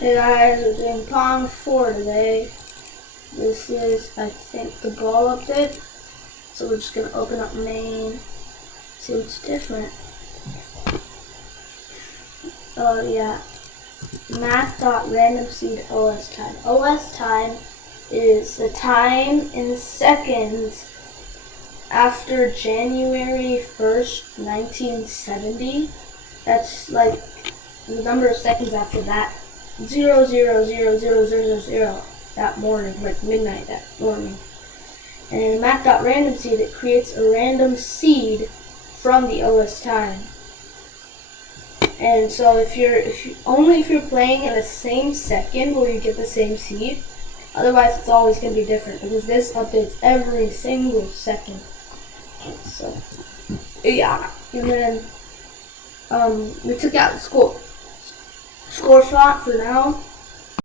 Hey guys, we're doing Pong 4 today. This is, I think, the ball update. So we're just gonna open up main, see what's different. Oh yeah, math.randomseed OS time. OS time is the time in seconds after January 1st, 1970. That's like the number of seconds after that. 0, that morning, like midnight that morning. And in math.randomseed, it creates a random seed from the OS time. And so if you're playing in the same second where you get the same seed, otherwise it's always going to be different because this updates every single second. So yeah, and then we took out the score font for now.